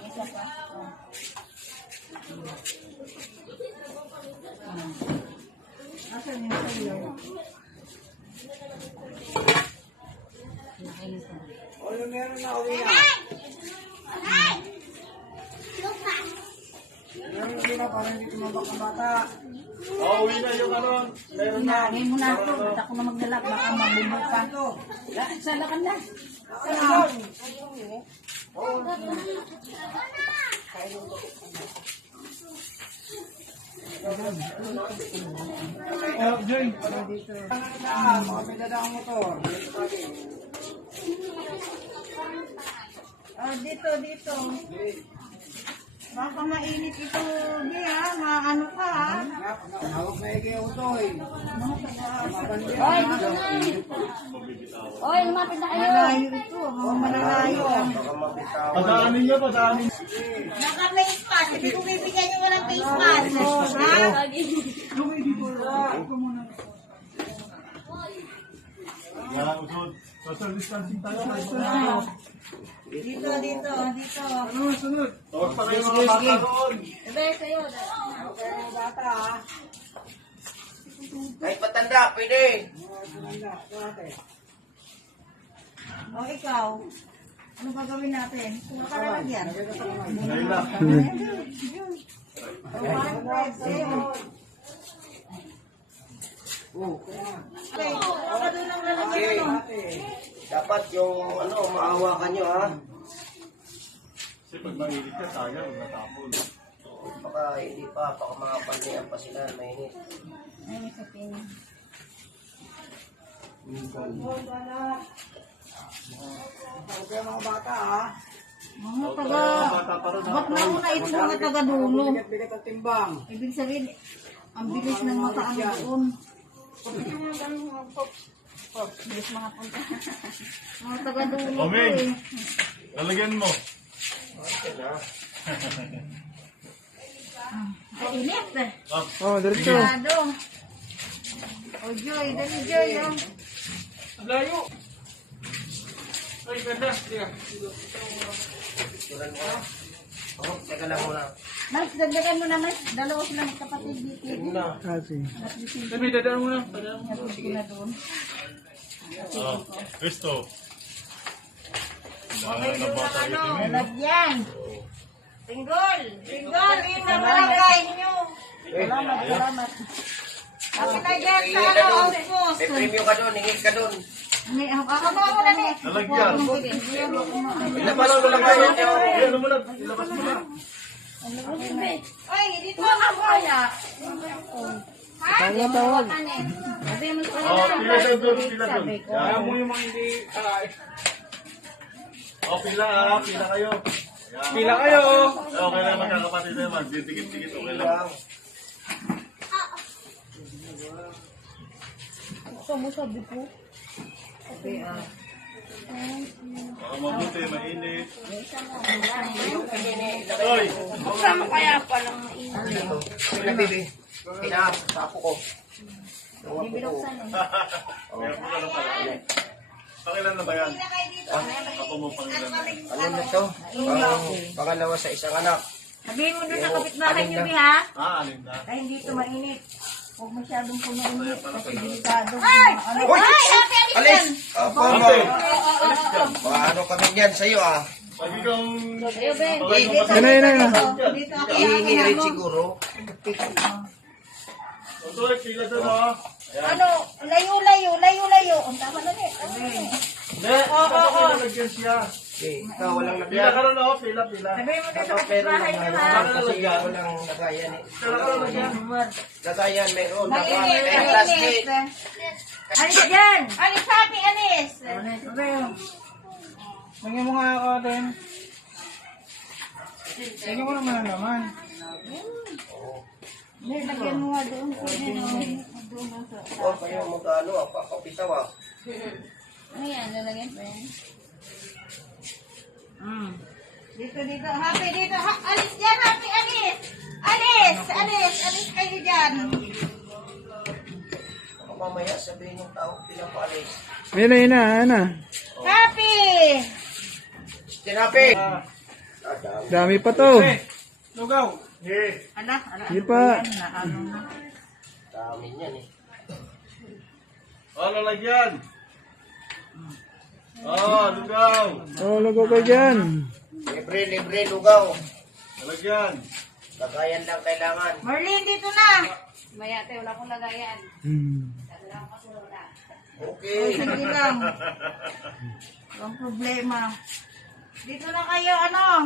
Isa pa. Asan yung sa'yo? O, yung meron na uwi na. Meron uwi na para hindi tumabak ang bata. Uwi na yung ano. Meron na. Hinangin mo na ako. Ba't ako na magdalak? Baka mabumot pa. Salakan na. Joy. Mga pinada ang motor. Dito. Baka mainit ito, Di ha? Maano ka ha? Hawak na yung utoy. Oy, dito na. Oy, lumapit na kayo. Malayo ito. Malalayo. Padaanin niyo, padaanin. Baka may spot. Hindi ko bibigyan yung walang face mask. Ha? Yan, usod. Social distancing tayo. Dito. Ano, sunod? Tawag pa kayo mga bata doon. Ebe, kayo. Bata ha. Kahit patanda, pwede. O ikaw, ano gagawin natin? Kung makalagyan. Laila. Okay, baka doon ang lalagyan mo. Dapat yung ano, maawa ka nyo ha. Kasi pag mainit ka, sayang, natapon. Baka hindi pa, baka mga pandiyan pa sila, mainit. Ay, may sapin. Okay mga bata ha. Mga taga... Bata pa rin. Ba't nauna ito mga taga dulo? Bigat-bigat ang timbang. Ibig sabihin, ang bilis ng mataan doon. Bilis mga punta. Mga taga dulo ko Omeng. eh. Lalagyan mo. Ay, init eh. Oh, diretso. Masyado. O Joy, dali Joy. Oh. Layo. Ay, ganda. Turan mo. Oh, teka lang muna. Mas, dagdagan mo na mas. Dalawa sila magkapatid dito. Yun na. Sabi, dadaan mo na. Natulog ko na doon. Kristo. Okay, Na doon bata ang ano, ito. lalagyan. Tinggol! Tinggol! Yun ang barangay ninyo. Salamat. Bakit na dyan sa ano, outpost? May premium ka doon, hingit ka doon. Ako mo na ni. Lalagyan. Ilabas mo lang kayo. Ayan, lumulag. Ilabas mo na. Ay, dito ang kaya. Kaya tawag. Sabi mo sa Oh, pila doon, pila doon. Kaya mo yung mga hindi Oh, pila ah, pila kayo. Ayan. pila kayo. Okay lang magkakapatid naman. Dikit-dikit okay lang. Sabi ko. Mabuti, mainit. Oy! Buksan mo kaya palang mainit. Pila, bibi. Pila, tapo ko. Hindi binuksan eh. Meron ko lang pala. Pakilan na ba yan? Ako mo pangilan na. Ano na to? Pangalawa sa isang anak. Sabihin mo doon sa kapitbahay niyo, Bi, ha? Alin na. Ay, hindi ito mainit. Huwag masyadong puno-init kasi delikado. Uy! Alis! Opo, mo. Paano kami niyan sa'yo ah? Pag ikaw... Ayo, Ben. Dito ako. Ihingi rin siguro. Otoy, pila doon oh. Ano? Layo. Ang tama na eh. Hindi, dapat nalagyan siya. Okay, ikaw walang Pila lagyan. ka rin oh, pila. Sabihin mo doon sa Dapat meron kapitbahay niyo, naman. ha? Kasi walang lagayan eh. Pila ka rin lagyan. Lagayan meron. Dapat Mainit, may plastic. Alis dyan! Alis, happy, alis! Tingnan mo nga ako din. Tingnan mo naman ang laman. Lagyan mo nga doon. Doon sa... O, kayo magkano ah, papapitaw ah. Ano yan? Lalagyan pa yan? Dito. Happy, dito. Alis dyan, happy, alis! Alis kayo dyan. Mamaya sabihin ng tao pinapaalis. Yan na. Happy! Tinapi. Dami pa to. Lugaw. Anak. Hindi pa. Dami niyan eh. Ano lagyan? Lugaw. Oh, lugaw kayo dyan. Libre, lugaw. Lagyan. Lagayan lang kailangan. Marlene, dito na. Mayate, wala akong lagayan. Okay. Sige lang. Walang problema. Dito na kayo, ano?